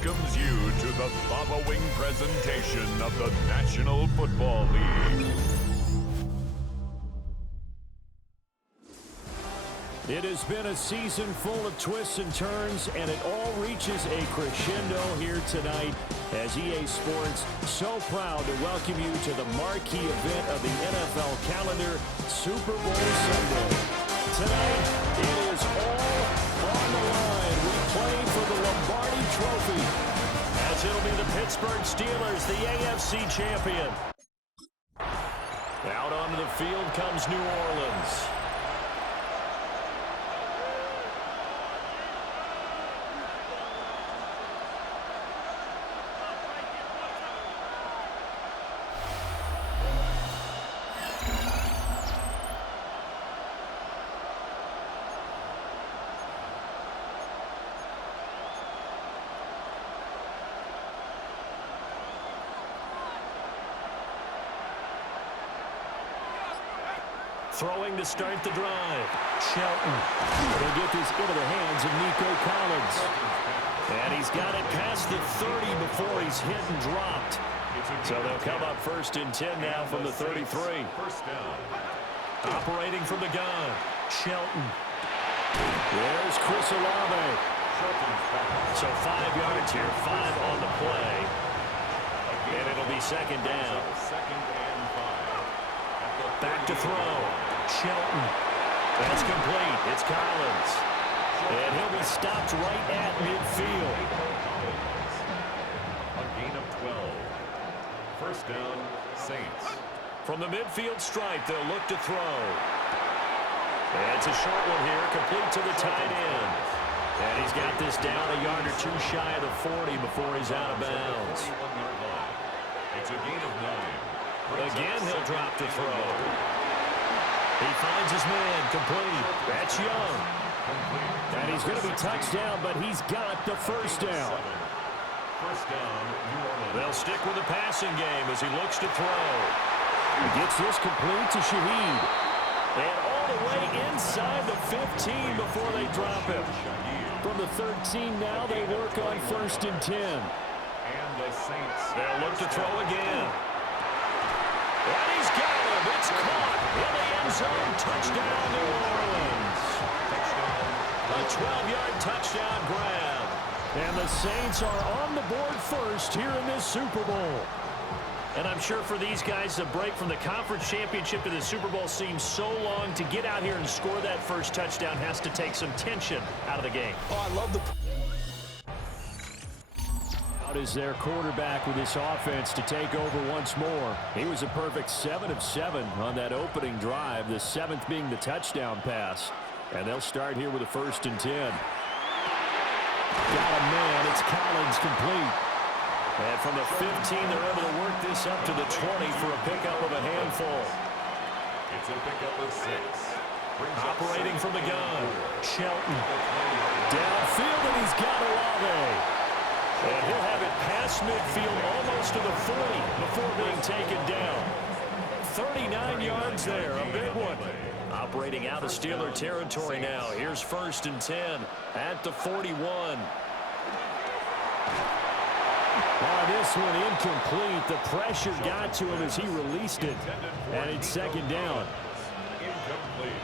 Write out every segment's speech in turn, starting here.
welcomes you to the following presentation of the National Football League. It has been a season full of twists and turns, and it all reaches a crescendo here tonight as EA Sports so proud to welcome you to the marquee event of the NFL calendar, Super Bowl Sunday. Tonight, it is all on the line. We play for the Lombardi Trophy, as it'll be the Pittsburgh Steelers, the AFC champion. Out onto the field comes New Orleans. Throwing to start the drive. Shelton. He'll get this into the hands of Nico Collins. And he's got it past the 30 before he's hit and dropped. So they'll come up 1st and 10 now from the 33. Operating from the gun. Shelton. There's Chris Olave. So 5 yards here, 5 on the play. And it'll be 2nd down. Back to throw. Shelton. That's complete. It's Collins. And he'll be stopped right at midfield. A gain of 12. 1st down, Saints. From the midfield stripe, they'll look to throw. And it's a short one here, complete to the tight end. And he's got this down a yard or two shy of the 40 before he's out of bounds. It's a gain of 9. Again, he'll drop to throw. He finds his man, complete. That's Young. And he's going to be touched down, but he's got the 1st down. 1st down, New Orleans. They'll stick with the passing game as he looks to throw. He gets this complete to Shaheed. And all the way inside the 15 before they drop him. From the 13 now, they work on 1st and 10. And the Saints. They'll look to throw again. And he's got him. It's caught in the end zone. Touchdown, New Orleans. A 12-yard touchdown grab. And the Saints are on the board first here in this Super Bowl. And I'm sure for these guys, the break from the conference championship to the Super Bowl seems so long. To get out here and score that first touchdown has to take some tension out of the game. Oh, I love the... Out is their quarterback with this offense to take over once more. He was a perfect 7 of 7 on that opening drive, the 7th being the touchdown pass. And they'll start here with a 1st and 10. Got a man. It's Collins complete. And from the 15, they're able to work this up to the 20 for a pickup of a handful. It's a pickup of 6. Operating from the gun. Shelton. Downfield, and he's got Olave. And he'll have it past midfield almost to the 40 before being taken down. 39 yards there, a big one. Operating out of Steeler territory now. Here's 1st and 10 at the 41. This one incomplete. The pressure got to him as he released it. And it's 2nd down. Incomplete.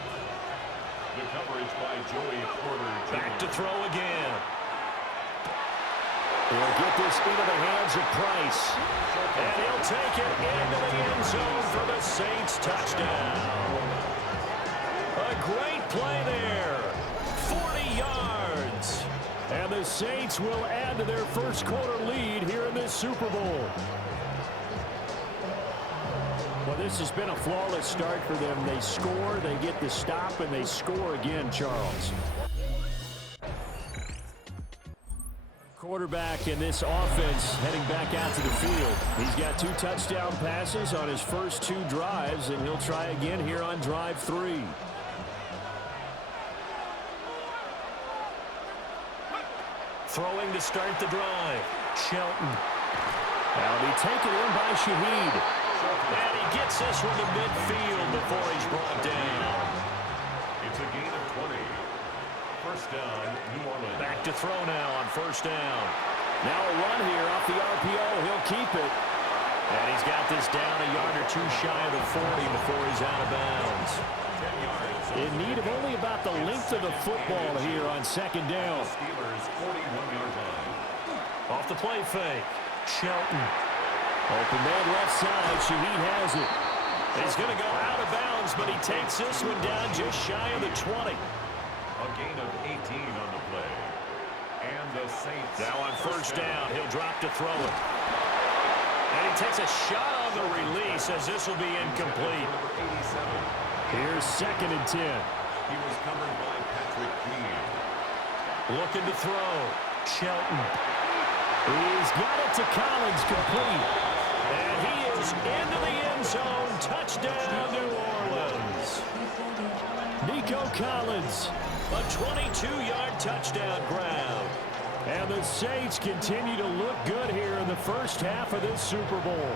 The coverage by Joey Porter. Back to throw again. He'll get this into the hands of Price. And he'll take it into the end zone for the Saints touchdown. A great play there. 40 yards. And the Saints will add to their first quarter lead here in this Super Bowl. Well, this has been a flawless start for them. They score, they get the stop, and they score again, Charles. Quarterback in this offense heading back out to the field. He's got 2 touchdown passes on his first 2 drives, and he'll try again here on drive 3. Throwing to start the drive. Shelton. Now be taken in by Shaheed. And he gets this one to midfield before he's brought down. It's a gain of 20. 1st down, New Orleans. Back to throw now on 1st down. Now a run here off the RPO. He'll keep it. And he's got this down a yard or two shy of the 40 before he's out of bounds. In need of only about the length of the football here on second down. Off the play fake. Shelton. Open man left side. Shaheed has it. He's going to go out of bounds, but he takes this one down just shy of the 20. A gain of 18 on the play. And the Saints. Now on first down, he'll drop to throw it. And he takes a shot on the release as this will be incomplete. Here's second and 10. He was covered by Patrick Queen. Looking to throw. Shelton. He's got it to Collins, complete. And he is into the end zone. Touchdown, New Orleans. Nico Collins, a 22-yard touchdown grab. And the Saints continue to look good here in the first half of this Super Bowl.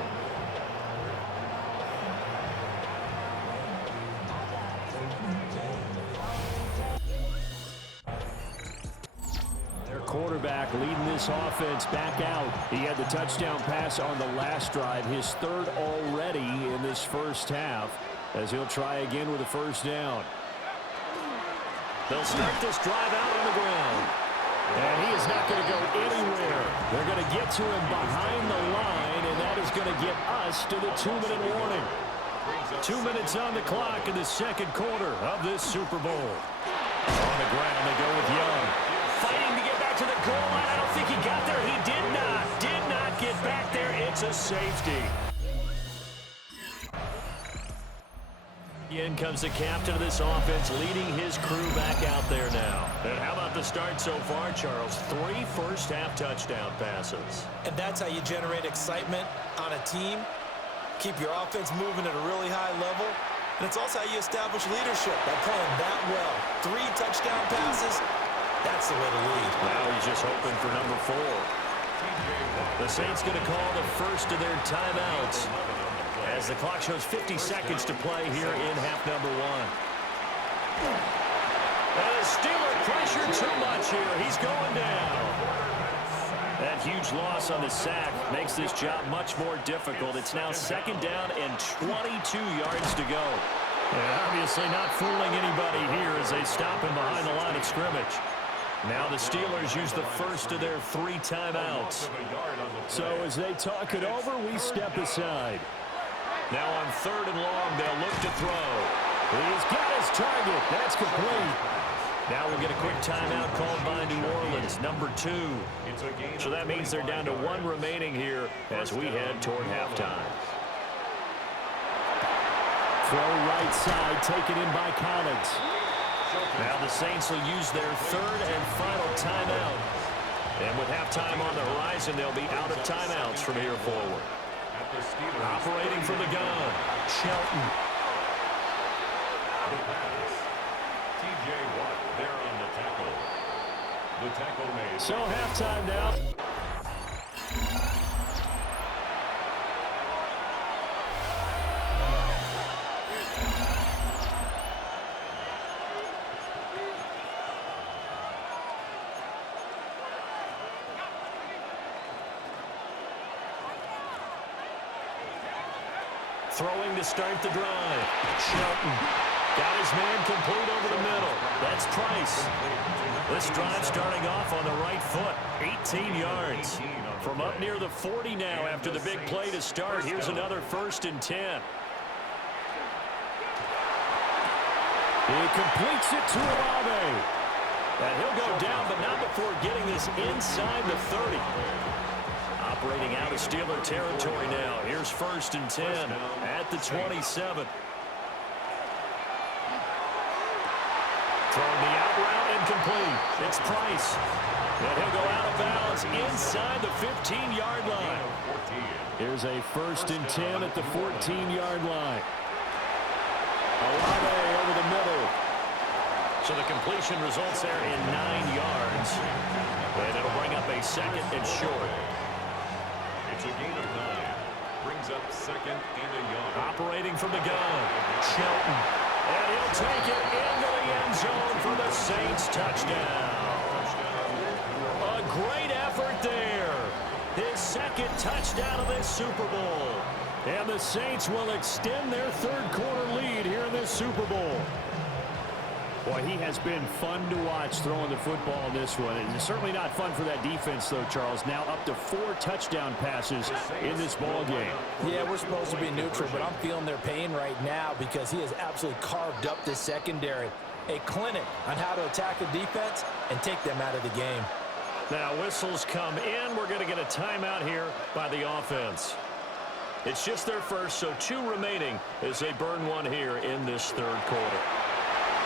Their quarterback leading this offense back out. He had the touchdown pass on the last drive, his third already in this first half, as he'll try again with a first down. They'll start this drive out on the ground. And he is not going to go anywhere. They're going to get to him behind the line, and that is going to get us to the 2-minute warning. 2 minutes on the clock in the second quarter of this Super Bowl. On the ground, they go with Young. Fighting to get back to the goal line. I don't think he got there. He did not get back there. It's a safety. In comes the captain of this offense, leading his crew back out there now. And how about the start so far, Charles? 3 first-half touchdown passes. And that's how you generate excitement on a team. Keep your offense moving at a really high level. And it's also how you establish leadership by playing that well. 3 touchdown passes, that's the way to lead. Now he's just hoping for number 4. The Saints going to call the first of their timeouts, as the clock shows 50 seconds to play here in half number 1. And the Steeler pressure too much here. He's going down. That huge loss on the sack makes this job much more difficult. It's now second down and 22 yards to go. And obviously not fooling anybody here as they stop him behind the line of scrimmage. Now the Steelers use the first of their 3 timeouts. So as they talk it over, we step aside. Now on third and long, they'll look to throw. He's got his target. That's complete. Now we'll get a quick timeout called by New Orleans, number 2. So that means they're down to 1 remaining here as we head toward halftime. Throw right side, taken in by Collins. Now the Saints will use their 3rd and final timeout. And with halftime on the horizon, they'll be out of timeouts from here forward. Operating from the gun, Shelton. The pass. T.J. Watt there on the tackle. The tackle made. So halftime now. Throwing to start the drive. Shelton got his man complete over the middle. That's Price. This drive starting off on the right foot. 18 yards. From up near the 40 now after the big play to start. Here's another 1st and 10. He completes it to Olave. And he'll go down, but not before getting this inside the 30. Operating out of Steeler territory now. Here's 1st and 10 at the 27. Throwing the out route incomplete. It's Price. And he'll go out of bounds inside the 15-yard line. Here's a 1st and 10 at the 14-yard line. Olave over the middle. So the completion results there in 9 yards. And it'll bring up a 2nd and short. It's a gain of 9. Brings up 2nd and a yard. Operating from the gun, Shelton. And he'll take it into the end zone for the Saints touchdown. A great effort there. his second touchdown of this Super Bowl. And the Saints will extend their third quarter lead here in this Super Bowl. Boy, he has been fun to watch throwing the football in this one. It's certainly not fun for that defense, though, Charles. Now up to 4 touchdown passes in this ball game. Yeah, we're supposed to be neutral, but I'm feeling their pain right now because he has absolutely carved up this secondary. A clinic on how to attack the defense and take them out of the game. Now whistles come in. We're going to get a timeout here by the offense. It's just their first, so 2 remaining as they burn one here in this third quarter.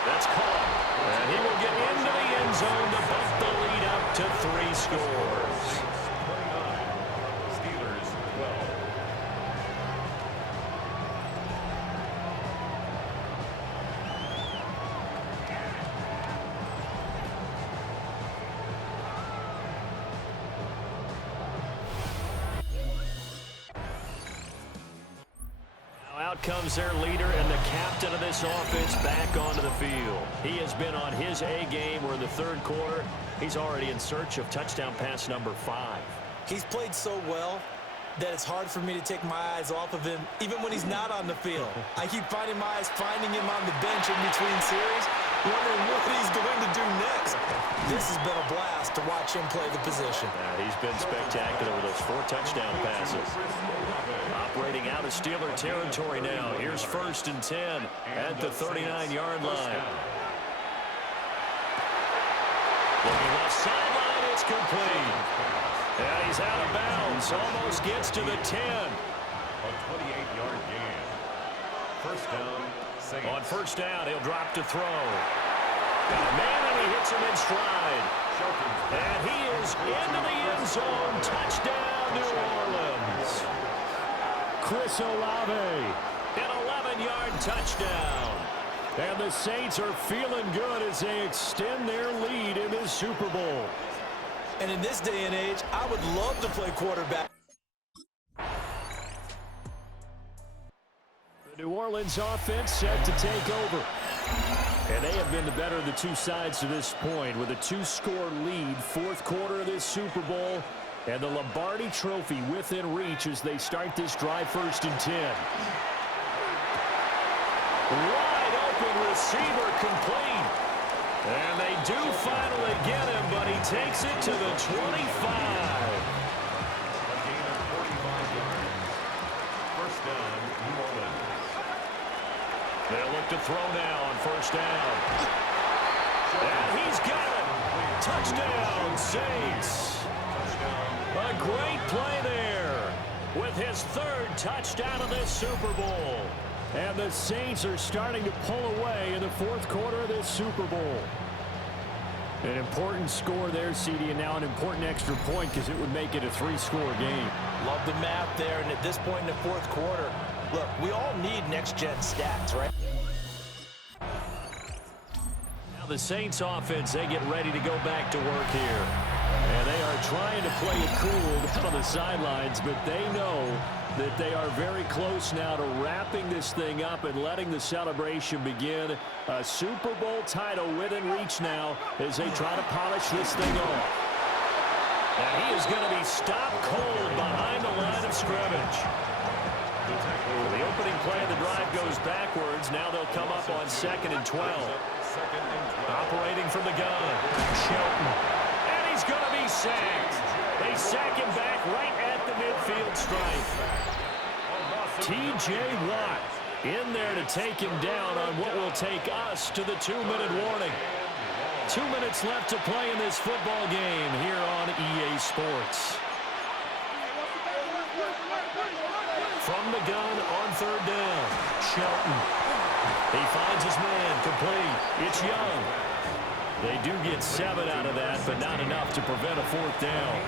That's caught. And he will get into the end zone to bump the lead up to 3 scores. Steelers 12. Out comes their leader and the captain of this offense back onto the field. He has been on his A game. We're in the third quarter. He's already in search of touchdown pass number 5. He's played so well that it's hard for me to take my eyes off of him, even when he's not on the field. I keep finding my eyes finding him on the bench in between series, wondering what he's going to do next. This has been a blast to watch him play the position. He's been spectacular with those 4 touchdown passes. Operating out of Steeler territory now. Here's 1st and 10 at the 39-yard line. Looking left sideline, it's complete. And he's out of bounds. Almost gets to the 10. A 28-yard gain. First down, Saints. On first down, he'll drop to throw. Got a man, and he hits him in stride. And he is into the end zone. Touchdown, New Orleans. Chris Olave, an 11-yard touchdown. And the Saints are feeling good as they extend their lead in this Super Bowl. And in this day and age, I would love to play quarterback. The New Orleans offense set to take over. And they have been the better of the 2 sides to this point with a 2-score lead, 4th quarter of this Super Bowl. And the Lombardi Trophy within reach as they start this drive 1st and 10. Wide open receiver complete. And they do finally get him, but he takes it to the 25. A gain of 45 yards. First down, New Orleans. They'll look to throw now on first down. And he's got it. Touchdown, Saints. A great play there with his 3rd touchdown of this Super Bowl. And the Saints are starting to pull away in the 4th quarter of this Super Bowl. An important score there, CD, and now an important extra point because it would make it a 3-score game. Love the math there, and at this point in the 4th quarter, look, we all need next-gen stats, right? Now the Saints offense, they get ready to go back to work here. And they are trying to play it cool down on the sidelines, but they know that they are very close now to wrapping this thing up and letting the celebration begin. A Super Bowl title within reach now as they try to polish this thing off. And he is going to be stopped cold behind the line of scrimmage. The opening play of the drive goes backwards. Now they'll come up on 2nd and 12. Operating from the gun. Shelton. And he's going to be sacked. They sack him back right at the midfield stripe. T.J. Watt in there to take him down on what will take us to the 2-minute warning. 2 minutes left to play in this football game here on EA Sports. From the gun on 3rd down, Shelton. He finds his man, complete. It's Young. They do get 7 out of that, but not enough to prevent a 4th down.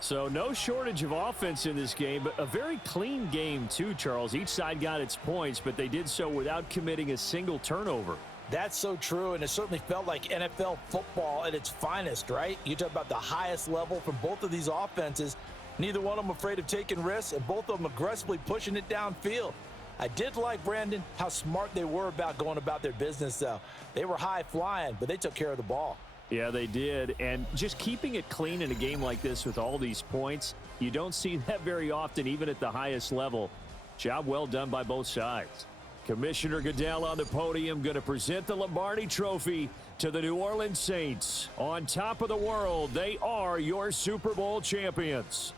So no shortage of offense in this game, but a very clean game too, Charles. Each side got its points, but they did so without committing a single turnover. That's so true, and it certainly felt like NFL football at its finest, right? You talk about the highest level from both of these offenses. Neither one of them afraid of taking risks, and both of them aggressively pushing it downfield. I did like, Brandon, how smart they were about going about their business, though. They were high-flying, but they took care of the ball. Yeah, they did. And just keeping it clean in a game like this with all these points, you don't see that very often, even at the highest level. Job well done by both sides. Commissioner Goodell on the podium going to present the Lombardi Trophy to the New Orleans Saints. On top of the world, they are your Super Bowl champions.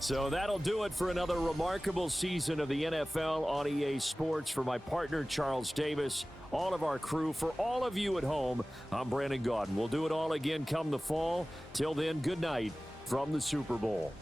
So that'll do it for another remarkable season of the NFL on EA Sports. For my partner, Charles Davis, all of our crew, for all of you at home, I'm Brandon Gaudin. We'll do it all again come the fall. Till then, good night from the Super Bowl.